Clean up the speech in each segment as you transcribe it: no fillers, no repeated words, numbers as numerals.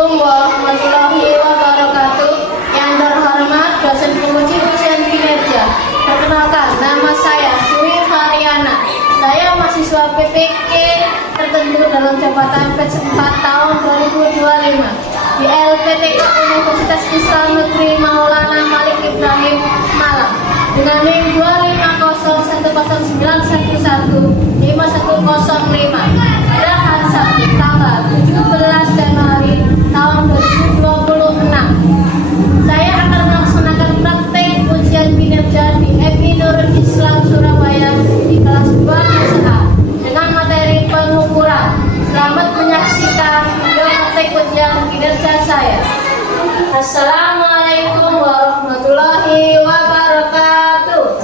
Assalamualaikum warahmatullahi wabarakatuh. Yang terhormat dosen penguji ujian kinerja. Perkenalkan, nama saya Sui Variana. Saya mahasiswa PPK tertentu dalam jabatan batch 4 tahun 2025 di LPTK Universitas Islam Negeri Maulana Malik Ibrahim Malang dengan NIM 25019115105 pada hari Sabtu tanggal 17 Januari tahun 2026. Saya akan melaksanakan praktek ujian kinerja di FI Nurul Islam Surabaya di kelas 2 SA dengan materi pengukuran. Selamat menyaksikan video praktek ujian kinerja saya. Assalamualaikum warahmatullahi wabarakatuh.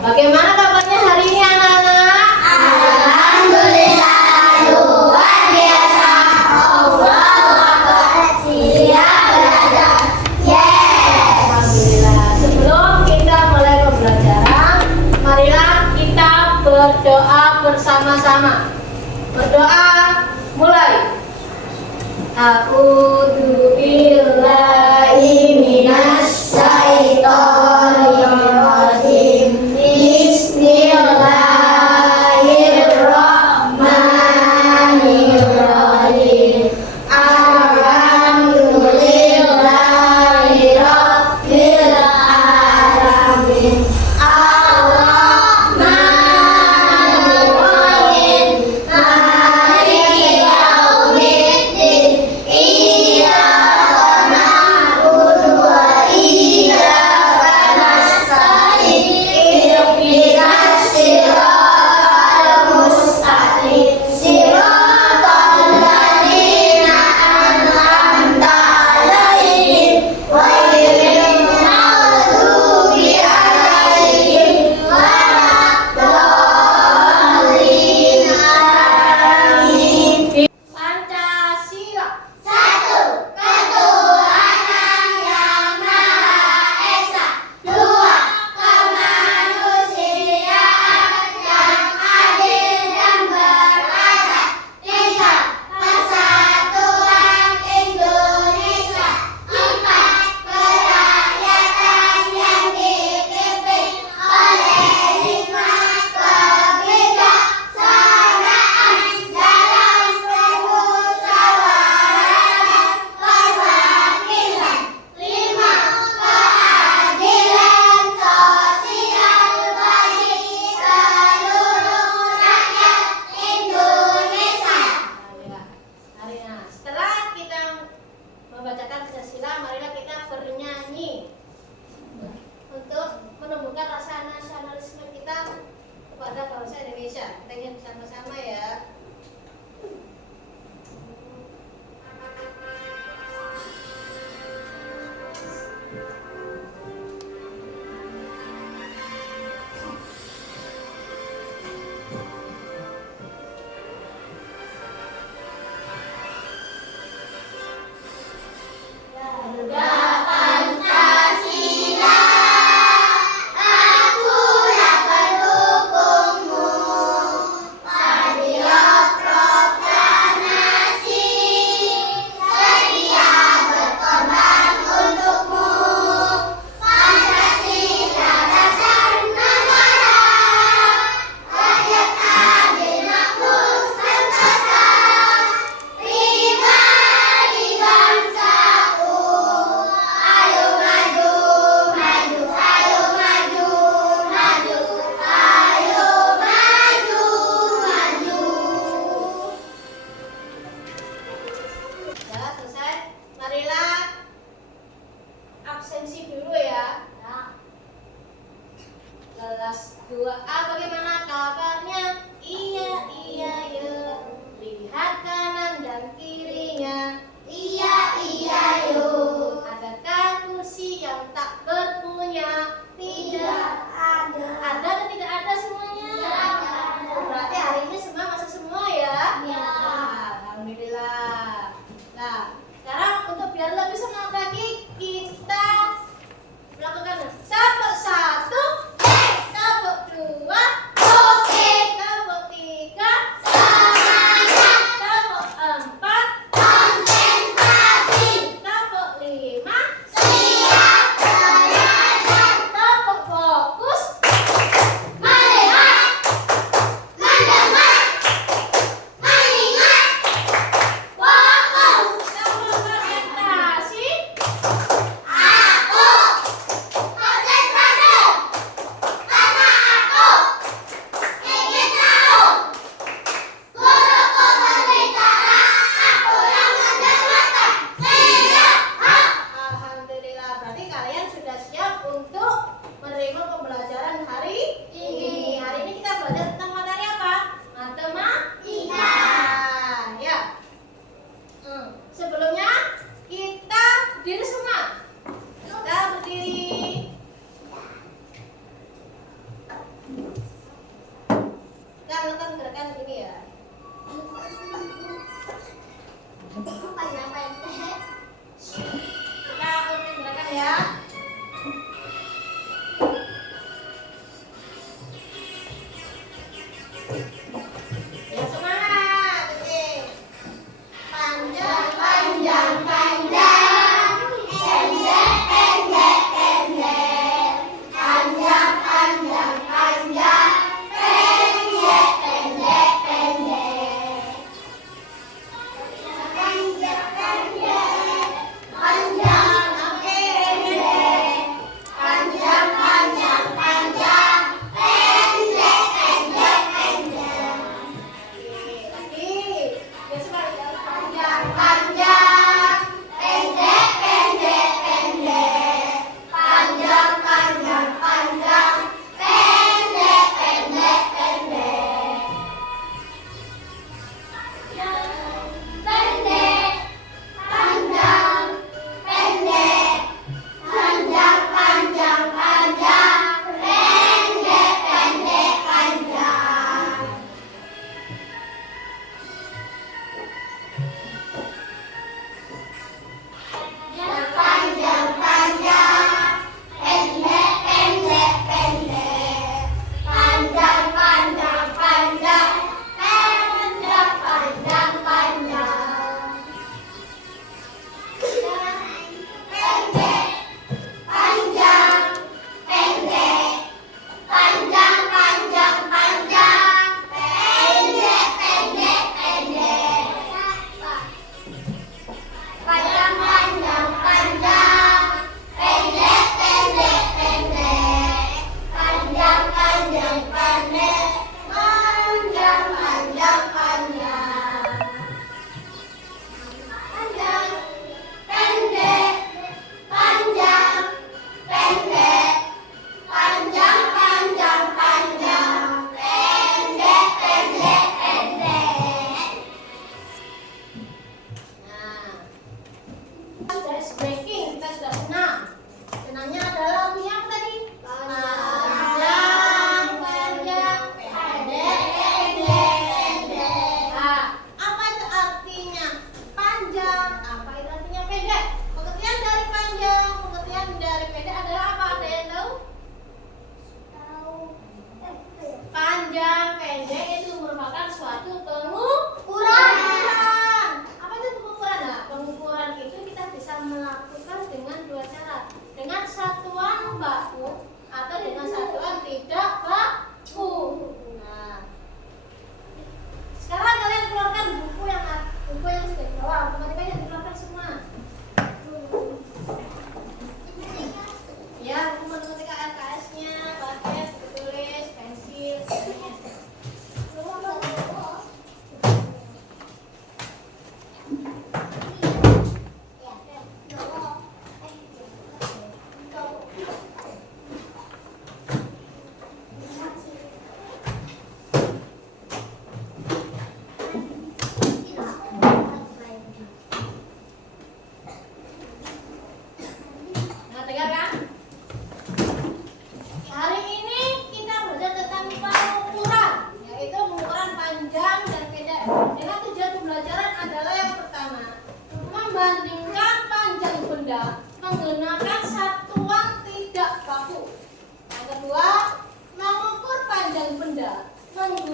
Bagaimana kabarnya hari ini anak-anak? Alhamdulillah luar biasa. Allah siap belajar. Alhamdulillah. Sebelum kita mulai pembelajaran, marilah kita berdoa bersama-sama. Berdoa mulai. A'udzu billahi minasy syaithanir rajim. Bismillahirrahmanirrahim. Alhamdulillahirabbil alamin. Ar-Rahmanir-Rahim. Maliki yaumiddin. Iyyaka na'budu wa iyyaka nasta'in. Ihdinas siratal mustaqim. Siratal ladzina an'amta 'alaihim ghairil maghdubi 'alaihim waladdallin. Amin. Pancasila. Satu, ketuhanan yang Maha Esa. Dua, kemanusiaan yang adil dan beradab. Tiga, persatuan Indonesia. Empat, kerakyatan yang dipimpin oleh hikmat kebijaksanaan dalam permusyawaratan perwakilan. Lima, keadilan sosial bagi seluruh rakyat Indonesia. Nah, setelah kita membacakan Pancasila, marilah kita bernyanyi untuk menumbuhkan rasa nasionalisme kita kepada bangsa Indonesia. Kita nyanyi bersama-sama ya. Harga Pancasila, akulah pendukungmu. Patriot proklamasi, sedia berkorban untukmu. Pancasila dasar negara, rakyat adil makmur sentosa. Pribadi bangsaku, ayo maju, maju, ayo maju, maju, ayo maju, maju. Ya, selesai. Marilah absensi dulu ya. Kelas 2A, bagaimana kabarnya? Iya, iya, ya. Lihat kanan dan kirinya. Iya, iya, yuk. Adakah kursi yang tak berpunya? Tidak ada. Ada atau tidak ada semuanya? Tidak ada. Berarti hari ini semua masuk semua ya? Ya. Alhamdulillah. Nah, sekarang untuk biar lebih semangat lagi, kita melakukan tepuk 1, tepuk 2,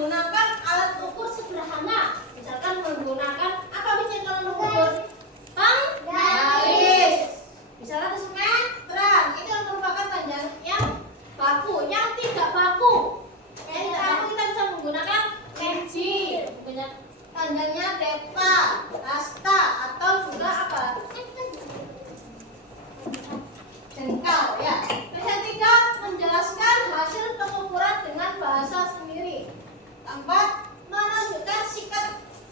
menggunakan alat ukur sederhana. Misalkan menggunakan apa bisa kalau mengukur? Garis. Misalkan meteran, itu merupakan panjang yang baku, yang tidak baku. Yang tidak baku kita bisa menggunakan pensil, panjangnya depa, hasta, atau juga apa? Jengkal ya. Yang tiga, menjelaskan hasil pengukuran dengan bahasa sendiri. Keempat, menunjukkan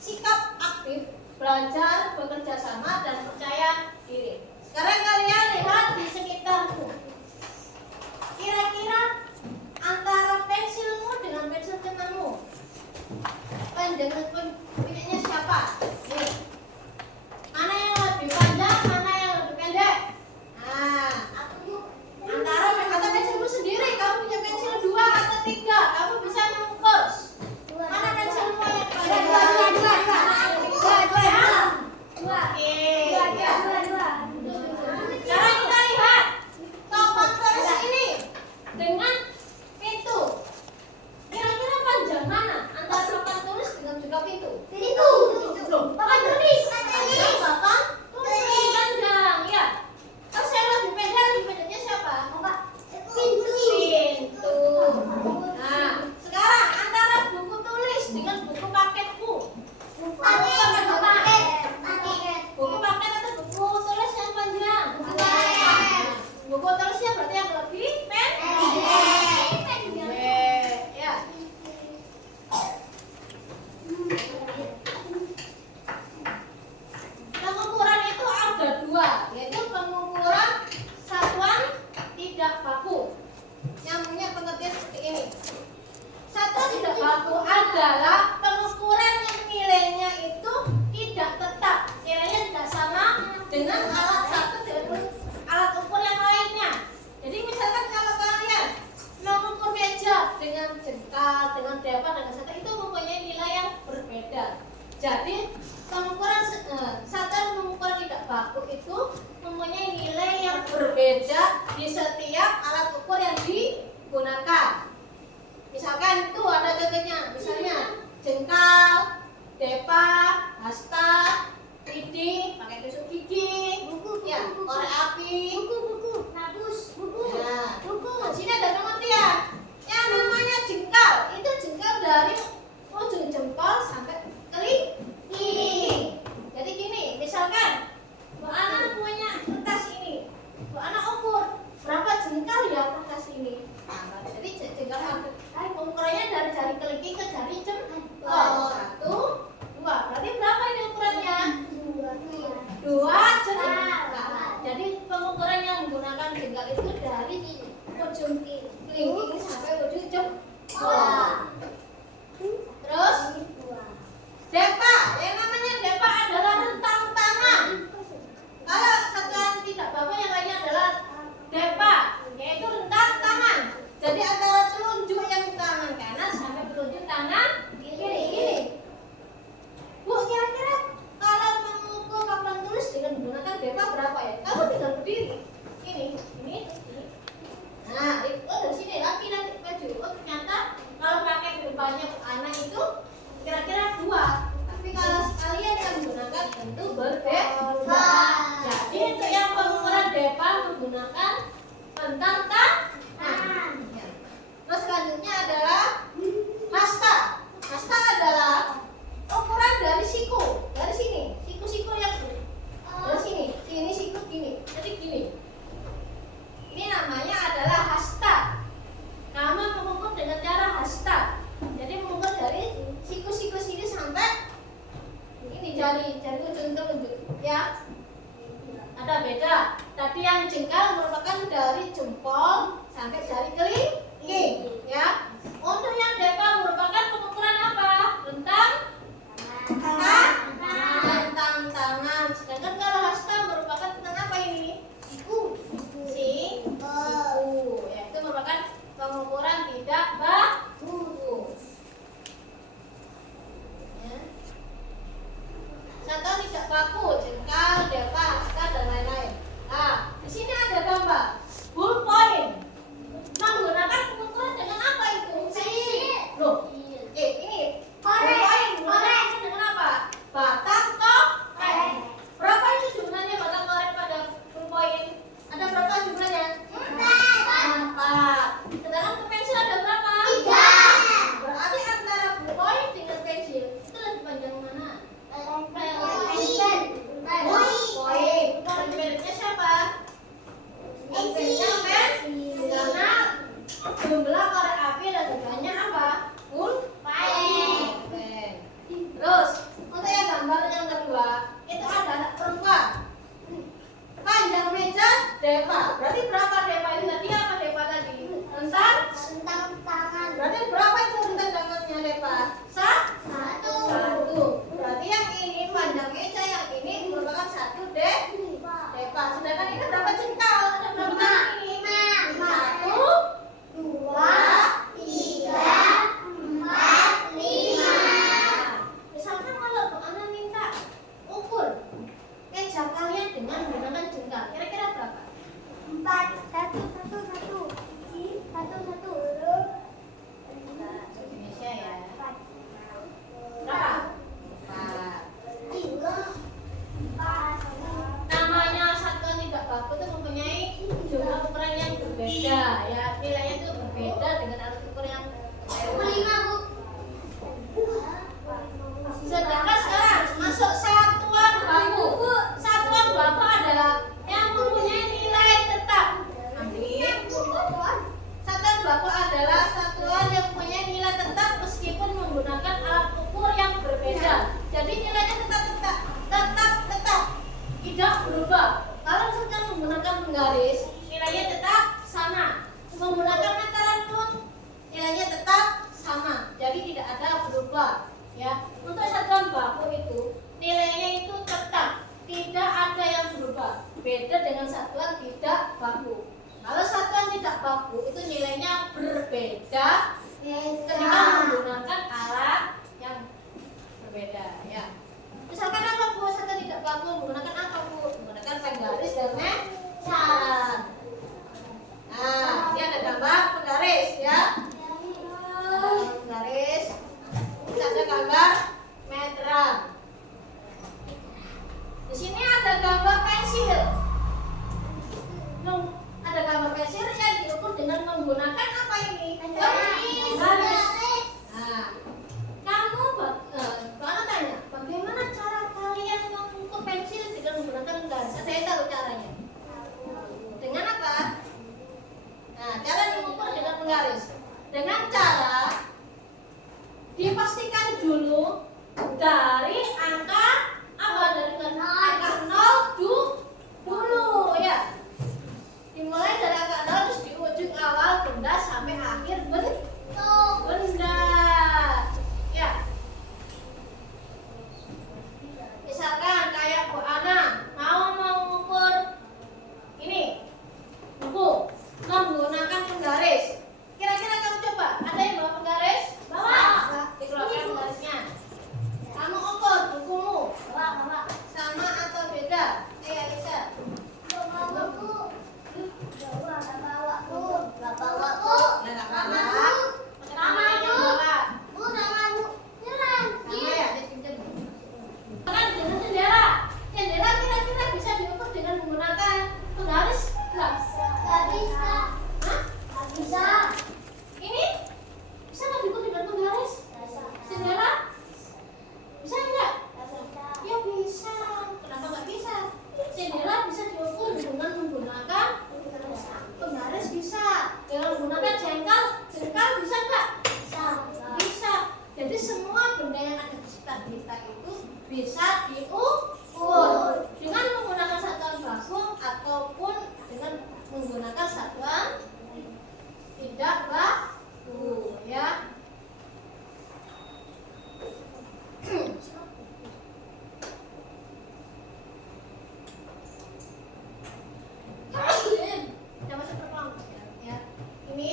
sikap aktif, belajar, bekerja sama, dan percaya diri. Sekarang kalian lihat di sekitarmu. Kira-kira antara pensilmu dengan pensil temanmu, punyanya siapa? Nih. Mana yang lebih panjang, mana yang lebih pendek? Nah, antara pensilmu sendiri, kamu punya pensil 2 atau 3, kamu bisa mengukur. Mana pensilmu yang paling Sekarang kita lihat papan tulis ini dengan pintu. Kira-kira panjang mana antara papan tulis dengan juga pintu? Pintu. Papan tulis. Papan tulis panjang, ya. Terus yang lebih pendeknya siapa? Pintu. Nah, sekarang antara buku tulis dengan buku paketku. Buku paket atau buku tulis yang panjang? Buku tulisnya berarti yang lebih pendek. Ya. Pengukuran itu ada 2, yaitu pengukuran satuan tidak baku. Yang punya pengertian seperti ini. Satuan tidak baku adalah pengukuran yang nilainya itu tidak tetap, nilainya tidak sama dengan alat ukur yang lainnya. Jadi misalkan kalau kalian mengukur meja dengan jengkal, dengan depa, dengan satu, itu mempunyai nilai yang berbeda. Jadi pengukuran satuan pengukuran tidak baku itu mempunyai nilai yang berbeda di setiap alat ukur yang digunakan. Misalkan itu ada contohnya, misalnya jengkal, depa, hasta, lidi, pakai tusuk gigi, ya, korek api, Nah, di sini ada pengertian. Yang namanya jengkal, itu jengkal dari ujung jempol sampai kelingking. Jadi gini, misalkan Bu Ana punya kertas ini, Bu Ana ukur berapa jengkal ya kertas ini. Nah, jadi jengkal ukurannya dari jari kelingking ke jari jempol. 1, 2. Berarti berapa ini ukurannya? 2 jengkal. Jadi pengukuran yang menggunakan jengkal itu dari ujung korek api ledakannya apa? Pulpen. Terus untuk yang gambar yang kedua itu ada anak perempuan. Panjang meja Deva. Berarti berapa Deva itu tadi? Apa Deva tadi? Rentang tangan. Berarti berapa itu rentang tangannya Deva? Satu. Berarti yang ini panjang meja, yang ini merupakan satu Deva. Sedangkan ini berapa jengkal? Ada berapa kali ini? 1, 2, 3, 4, 5. Misalkan kalau Bu Ana minta ukur meja kalian dengan menggunakan jengkal, kira-kira berapa? 4. 1. Indonesia ya. Berapa? 4. Namanya satuan tidak baku itu mempunyai jumlah ukuran yang berbeda ya, nilainya itu berbeda dengan alat ukur yang lain. 5, Bu. Sedangkan sekarang masuk satuan baku. Satuan baku adalah yang mempunyai nilai tetap. Satuan baku adalah satuan yang mempunyai nilai tetap meskipun menggunakan alat ukur yang berbeda. Jadi nilainya tetap, tidak berubah. Kalau misalkan menggunakan penggaris, nilainya tetap sama. Menggunakan meteran pun nilainya tetap sama. Jadi tidak ada berubah. Ya, untuk satuan baku itu nilainya itu tetap, tidak ada yang berubah. Beda dengan satuan tidak baku. Kalau satuan tidak baku itu nilainya berbeda ketika menggunakan alat yang berbeda. Ya. Misalkan apa Bu? Satuan tidak baku menggunakan apa Bu? Menggunakan penggaris dan meteran. Nah, ini ada gambar penggaris ya. Penggaris. Ini ada gambar meteran. Di sini ada gambar pensil. Ada gambar pensil yang diukur dengan menggunakan apa ini? Garis. Nah, kamu Bana tanya, bagaimana cara kalian mengukur pensil dengan menggunakan garis? Saya tahu caranya. Dengan apa? Nah, cara mengukur dengan penggaris. Dengan cara dipastikan dulu dari angka apa? Dari angka 0 dulu ya. Dimulai dari angka 0 terus di ujung awal benda sampai akhir benda. Ya. Misalkan kayak Bu Ana mau mengukur ini buku menggunakan penggaris. Kira-kira kamu coba, ada yang bawa penggaris? Bawa. Dikeluarkan penggarisnya. Kamu ukur bukumu. Bawa. Sama atau beda? Alisa. Bawa, Bu. Nggak bawa, Bu. Ya nggak apa-apa. Sama yang bawa. Bu, sama Bu. Jalan. Sama ya, pinjam. Kan dengan jendela. Jendela kira-kira bisa diukur dengan menggunakan penggaris nggak? Nggak bisa. Hah? Nggak bisa. Ini bisa nggak diukur dengan penggaris? Jendela? Bisa nggak? Ya bisa. Kenapa nggak bisa? Jendela bisa diukur dengan menggunakan penggaris bisa. Dengan menggunakan jengkal bisa nggak? Bisa. Jadi semua benda yang ada di sekitar kita itu bisa diukur dengan menggunakan satuan baku ataupun dengan menggunakan satuan tidak baku ya. Kita masuk ke kelompok ya. Ini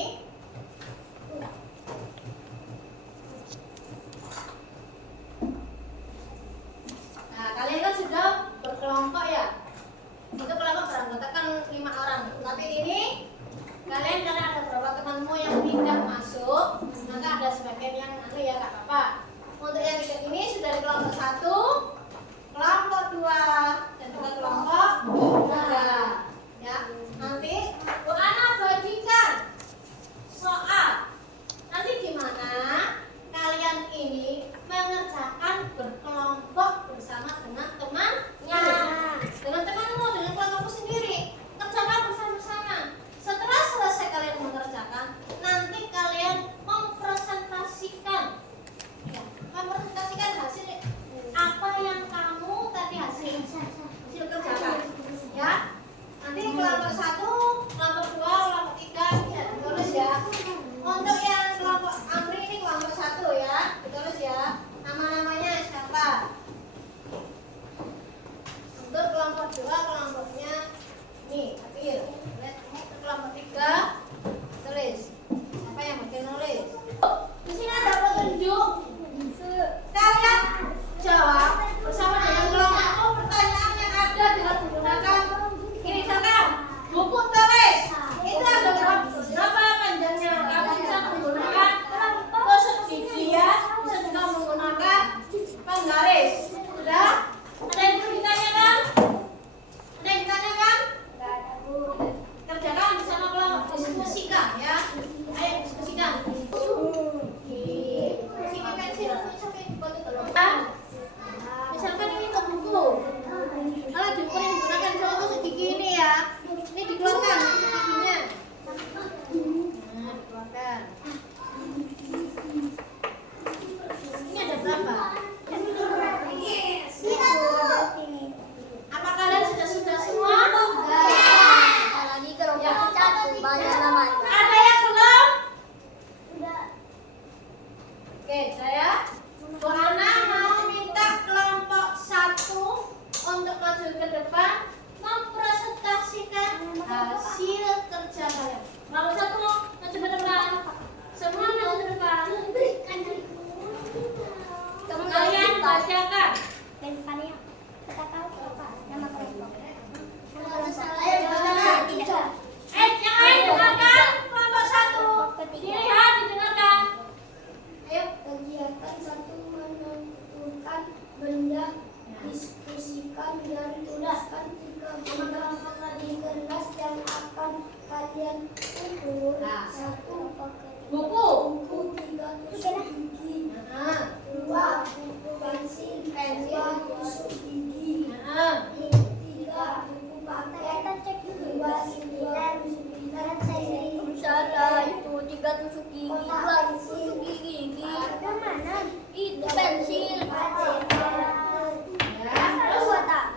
gigi. Mana? Itu pensil. Ya.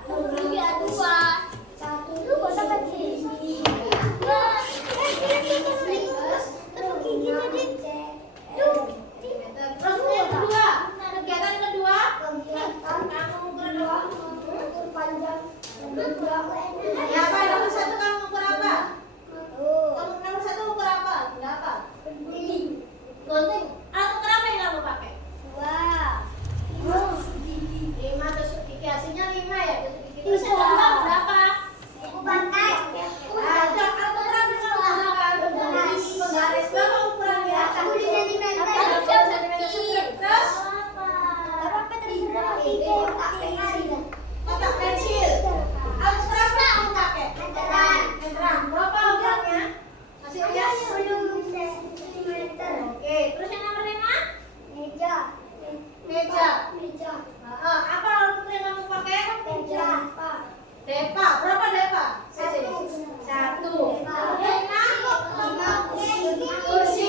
Terus gigi dua. Satu. Itu kotak pensil. Terus gigi tadi. Terus yang kedua, kegiatan kedua, kamu berdua Panjang. ya apa? Nomor satu kamu ukur apa? Nomor satu ukur apa? Berapa? Gunting. Alat ukur apa yang kamu pakai? 5 tusuk gigi, hasilnya 5 ya tusuk gigi. Terus yang kedua berapa? Ada alat ukur apa yang kamu gunakan? Penggaris berapa ukurannya? 10 cm. Terus kotak pensil. Alat ukur apa yang kamu pakai? Meteran. Berapa ukurannya? Hasilnya? Oke, terus yang nomor 5? Meja. Apa alat ukur yang kamu pakai? Depa. Berapa depa? Satu. Kursi.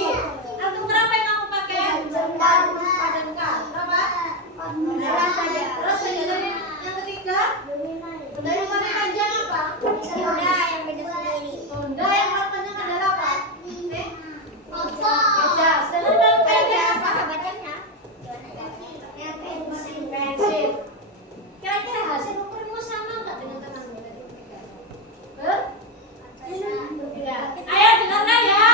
Alat ukur apa yang kamu pakai? Jengkal. Berapa? Terus yang ketiga? Dari mana panjang apa? Honda yang paling panjang adalah apa? Meja. Sedangkan yang pendek apa? Pensil. Kira-kira hasil ukurmu sama nggak dengan temanmu tadi? Ya. Ayo dengarkan ya.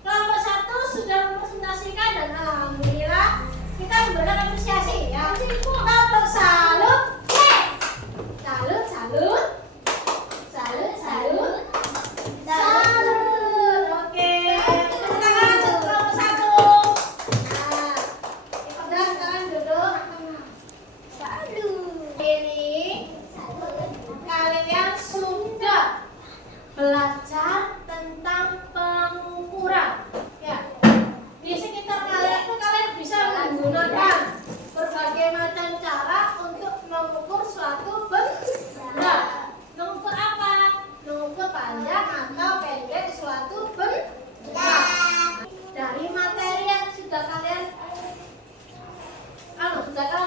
Kelompok 1 sudah mempresentasikan dan alhamdulillah kita memberikan apresiasi ya. Kelompok salut. Salut. Oke. Tepuk tangan untuk kelompok 1. Nah, udah sekarang duduk. Ini kalian sudah belajar tentang pengukuran ya. Di sekitar kalian itu kalian bisa menggunakan berbagai macam cara untuk mengukur suatu benda. Mengukur apa? Mengukur panjang atau pendek suatu benda. Dari materi yang sudah kalian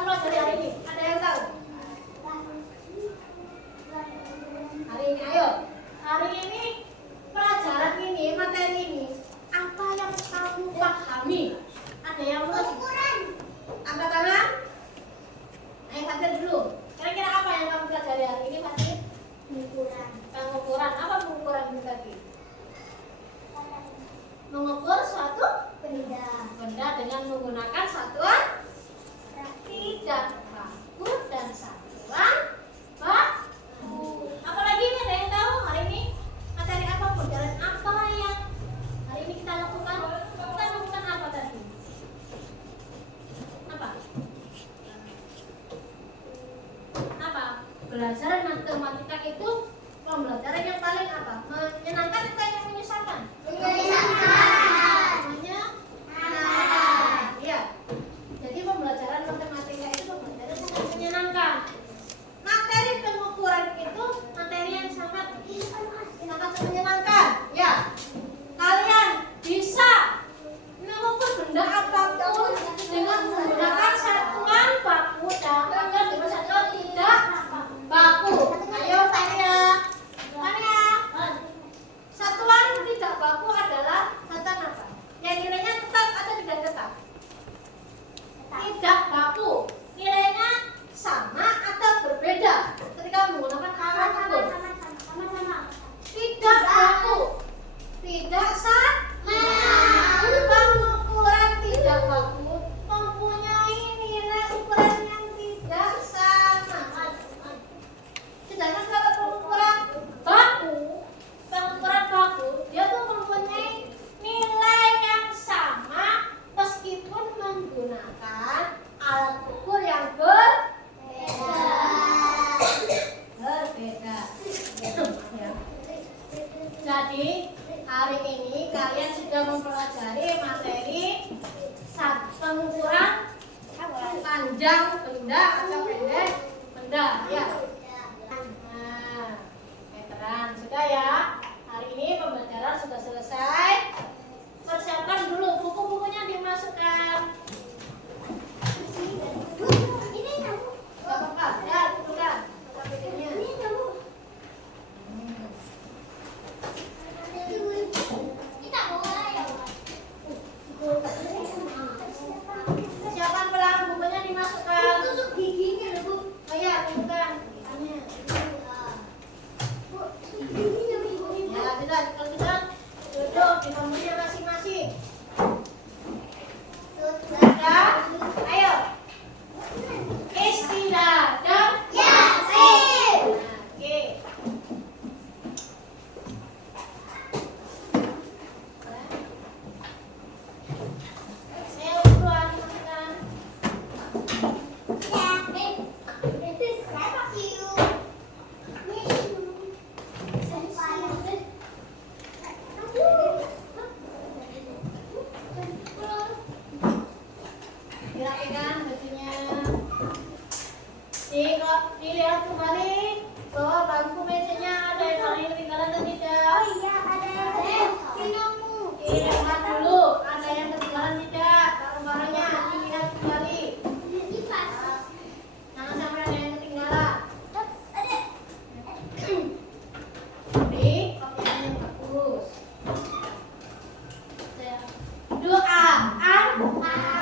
pelajari hari ini, ada yang tahu? Hari ini, ayo. Hari ini pelajaran ini, materi ini, apa yang kamu pahami? Ada yang mau? Angkat tangan. Ayo hadir dulu. Kira-kira apa yang kamu pelajari hari ini, Fatir? Pengukuran. Apa pengukuran itu tadi? Mengukur suatu benda dengan menggunakan satuan tidak baku dan satuan baku. Apalagi ini ada yang tahu hari ini materi apa, pelajaran apa yang hari ini kita lakukan? Kita lakukan apa tadi? Apa? Belajar matematika itu pembelajaran yang paling apa? Menyenangkan atau yang menyusahkan? Iya. Jadi pembelajaran matematika itu pembelajaran sangat menyenangkan. Materi pengukuran itu materi yang sangat menyenangkan. Ya. Kalian bisa mengukur benda apapun dengan menggunakan satuan baku dan dengan satuan tidak baku. Ayo Tania. Satuan tidak baku adalah satuan apa? Yang nilainya tetap atau tidak tetap? Tidak baku. Nilainya sama atau berbeda ketika menggunakan alat ukur? Tidak baku. Tidak sama. Pengukuran tidak baku mempunyai nilai ukuran yang tidak sama. Sedangkan kalau pengukuran baku, dia tuh mempunyai nilai yang sama meskipun menggunakan alat ukur yang berbeda. Jadi hari ini kalian sudah mempelajari materi pengukuran panjang benda atau pendek benda ya. Nah, meteran sudah ya. Hari ini pembelajaran sudah selesai. Persiapkan dulu An.